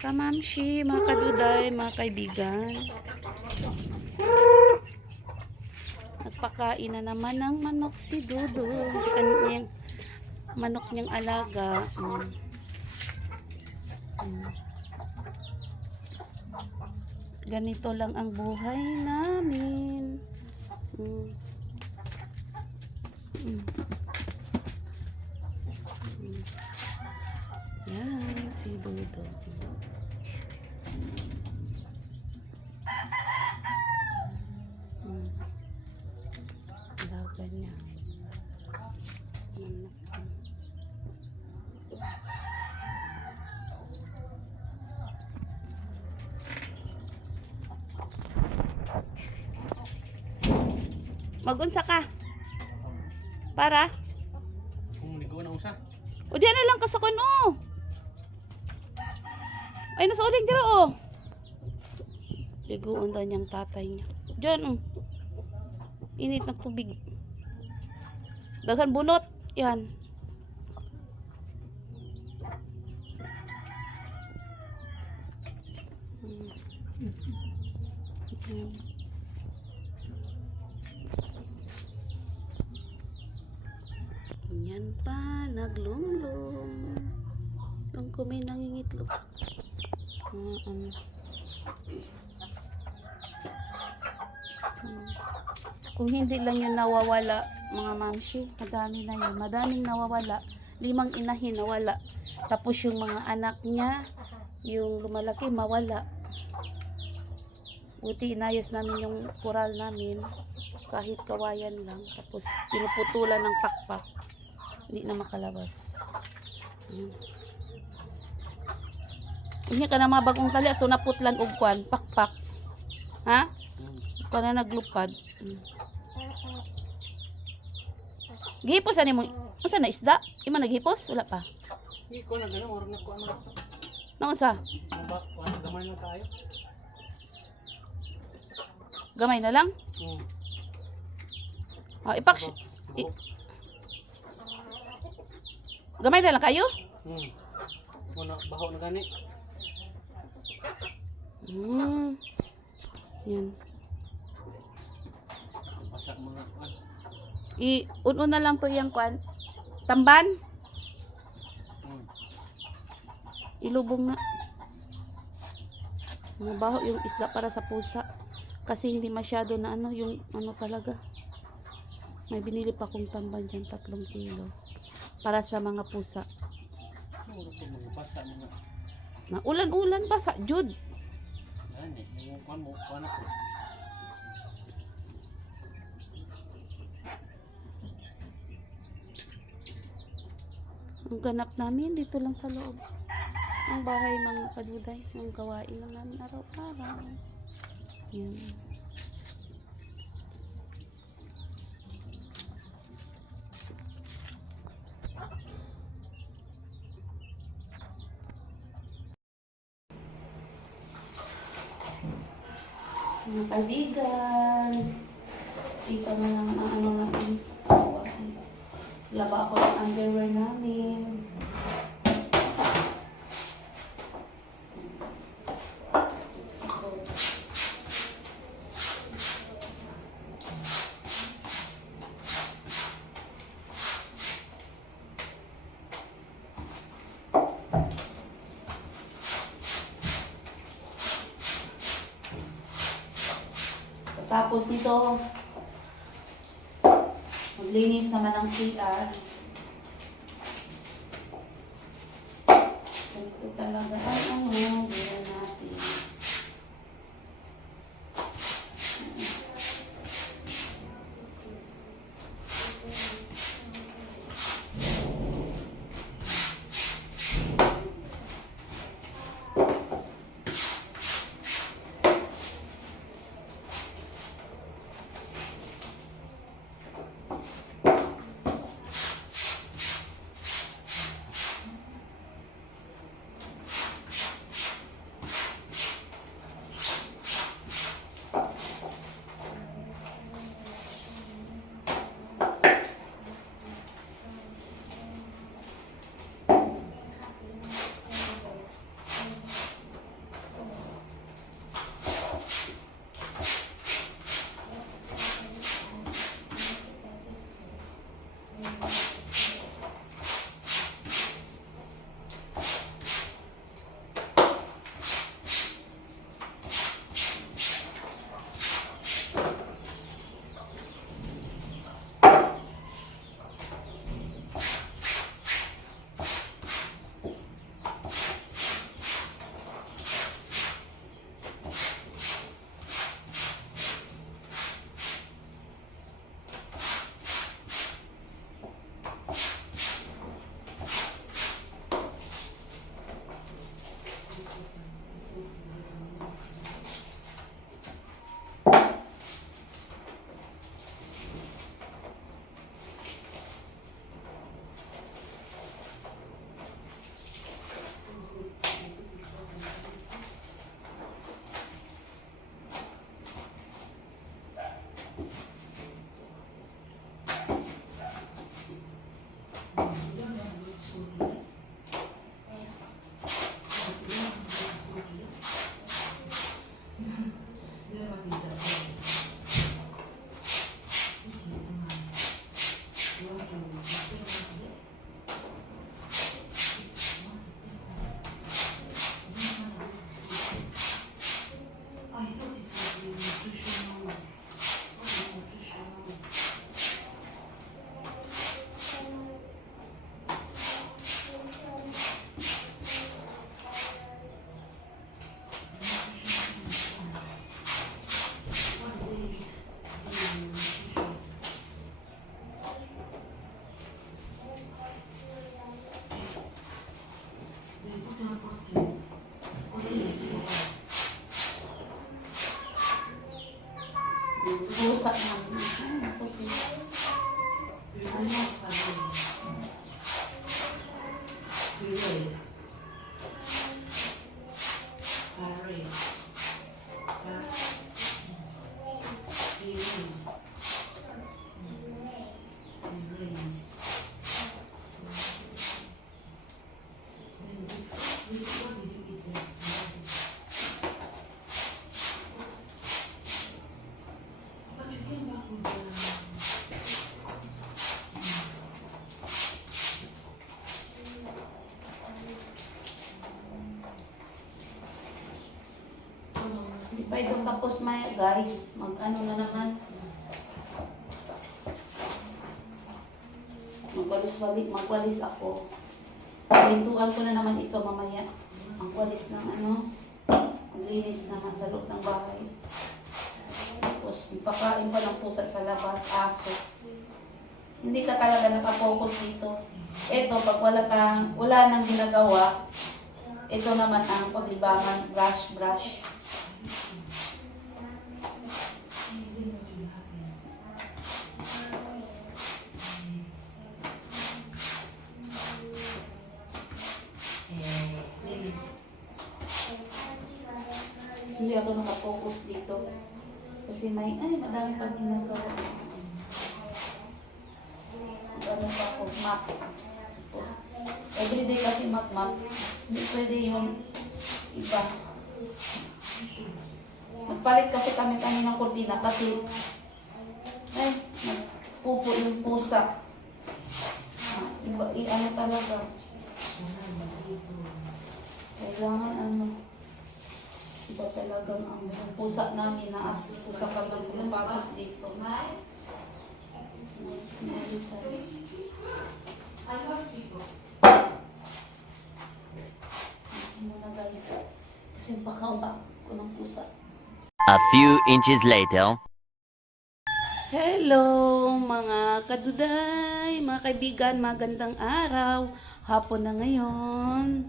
Kamamshi, mga kaduday, mga kaibigan. Nagpakain na naman ng manok si Dudong. Sa kanyang manok niyang alaga. Ganito lang ang buhay namin. Yan, si Dudong. Alaga niya. Magunsa ka. Para? Kung ligo na usa. O diyan na lang ka sa kuno. Ay, nasa uling dira oh. Liguan daw niyang tatay niya. Diyan Init ng tubig. Daghan bunot. Yan. Yan pa, naglumlum. Ang kumi nangingitlog. Kung hindi lang yun nawawala, mga mamshi, madami na yun. Madaming nawawala. 5 inahin nawala. Tapos yung mga anak niya, yung lumalaki, mawala. Buti inayos namin yung kural namin. Kahit kawayan lang. Tapos pinuputulan ng pakpak. Hindi na makalabas. Unya ka na mga bagong tali ato naputlan og kwan, pakpak. Ha? Ka na naglupad. Gihipos ani mo. Unsa na isda? Ima naghipos? Wala pa. Hindi ko na gano'n, marunong na ko ano. Naunsa? Gamay na tayo. Gamay na lang? Gamay na lang kayo? Muna, baho na gani. Yan. Pasak mga kwan. Un-un na lang to yung kwan. Tamban? Ilubong na. Mabaho yung isda para sa pusa. Kasi hindi masyado na yung talaga. May binili pa kong tamban dyan, 3 kilo. Para sa mga pusa. Na ulan-ulan ba sa Jud? Yung kwan mo, kwan ako. Ang ganap namin dito lang sa loob. Ang bahay mga kaduday. Ang gawain lang namin araw-araw. Yan. Mga kaibigan, dito na naman ang ano natin. Laba ako ng underwear namin. Tapos nito, maglinis naman ng CR. Ito talaga ang gawin natin. Hindi pa ito tapos Maya guys. Mag-ano na naman. Magwalis ako. Pintuan ko na naman ito mamaya. Magwalis ng ano. Maglinis naman sa loob ng bahay. Tapos ipakain pa ng pusa sa labas. Aso. Hindi ka talaga nakapokus dito. Ito, pag wala nang ginagawa, ito naman ang paglibangan, brush. Hindi ako nakapokus dito. Kasi madami pang ginagawa. Ano pa ako, map. Tapos, everyday kasi map. Hindi pwede yung iba. Nagpalit kasi kami ng kurtina kasi nagpupo yung pusa. Ano talaga. Kailangan iba talagang ang pusa namin na pusa kapag pumapasok dito. Muna guys. Kasi pakaunta ko ng pusa. A few inches later. Hello mga kaduday, mga kaibigan, magandang araw. Hapon na ngayon.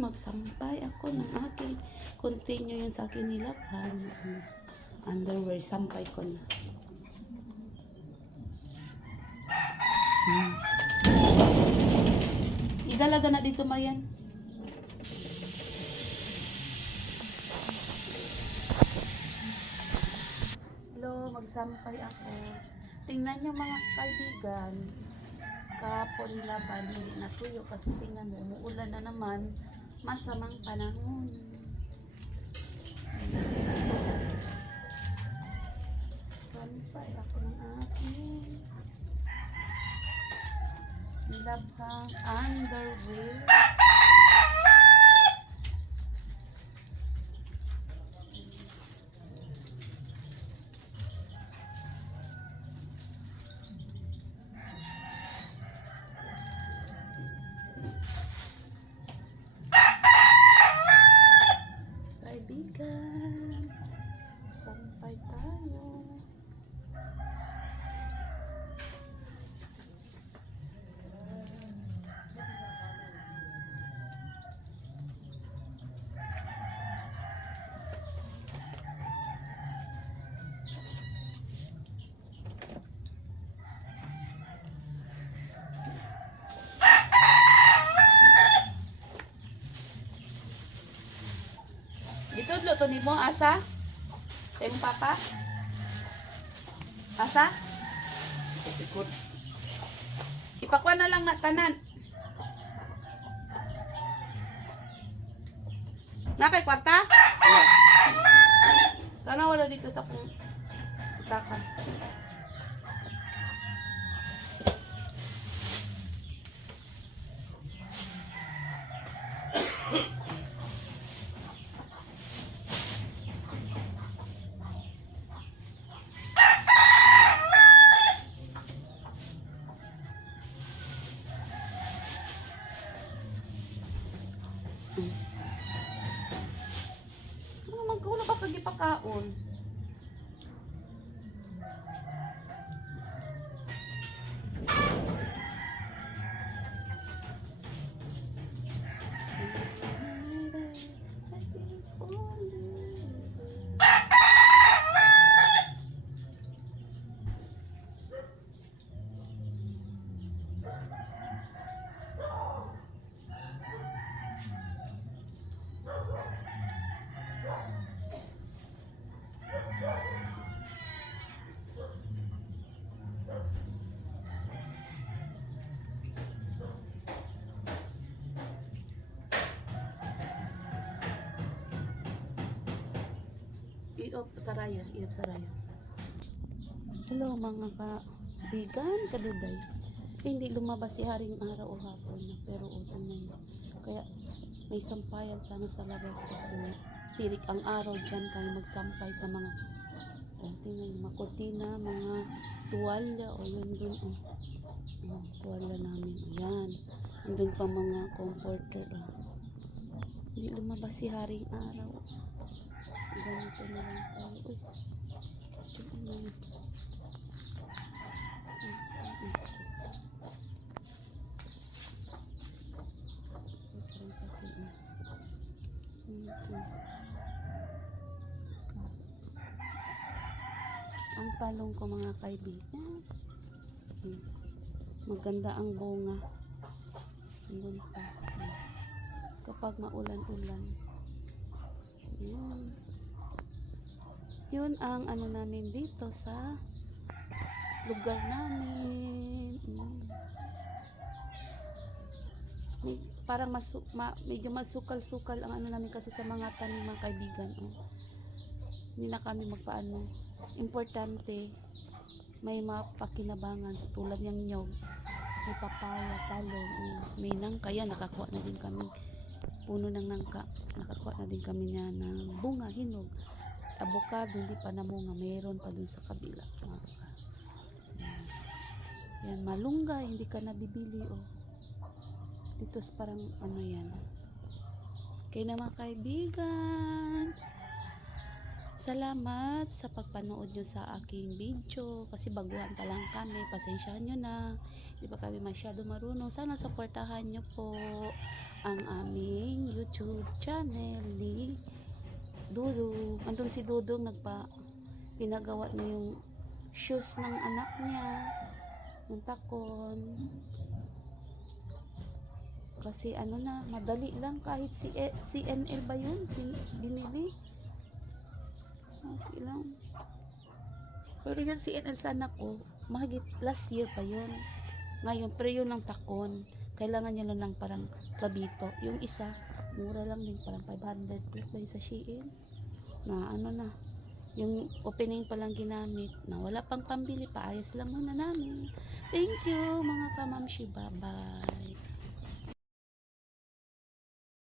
Magsampay ako ng aking continue yung sa akin nilabhan. Underwear, sampay ko na. Idalaga na dito, Marian. Hello, magsampay ako. Tingnan nyo mga kaibigan. Kapon nilaban, hindi natuyo kasi tingnan mo, umuulan na naman, masamang panahon. Sampay ako ng aking nilabhang underwear. Sampay tayo. Itudlo to nimo asa? Tayong papa? Asa? Ikot. Ipakuha na lang na tanan. Nakay kwarta? Sana wala dito sa kong utakan. Wala pa pagipakaon. i-off saraya, i-off saraya. Hello mga ka-bigan, kaduday. Hindi lumabas si Haring Araw o hapon na, pero utang na yun. Kaya may sampayan sana sa labas. Kung tirik ang araw dyan kami magsampay sa mga tingnan, mga kortina, mga tuwalya o yun dun tuwalya namin. Ayan. Andun pa mga comforter. Hindi lumabas si Haring Araw. Ganito na lang tayo. Uy. Ang palong ko mga kaibigan. Maganda ang bunga. Andun pa. Kapag maulan-ulan. Yun. Yun ang ano namin dito sa lugar namin. Parang medyo masukal-sukal ang ano namin kasi sa mga tanim mga kaibigan. Hindi na kami magpaano. Importante may mapakinabangan tulad ng nyog, may papaya, talong, may nangka. Yan, nakakuha na din kami puno ng nangka, nakakuha na din kami niya ng bunga, hinog. Avocado hindi pa namunga, mayroon pa dun sa kabila. Yan, malunggay hindi ka nabibili dito parang ano yan. Okay na mga kaibigan, salamat sa pagpanood nyo sa aking video kasi baguhan pa lang kami, pasensyahan nyo na, hindi pa kami masyado marunong. Sana supportahan nyo po ang aming YouTube channel ni Dudong. Andun si Dudong pinagawa na yung shoes ng anak niya, yung takon. Kasi ano na, madali lang kahit CNL ba yun? Binili? Okay lang. Pero yun CNL sa anak ko, mahigit last year pa yun. Ngayon, pero yun ang takon. Kailangan niya lang ng parang klabito. Yung isa, mura lang din, parang 500 plus ba yung sa Shein? Na ano na, yung opening pa lang ginamit, na wala pang pambili, paayos lang muna namin. Thank you mga kamamshi, bye bye.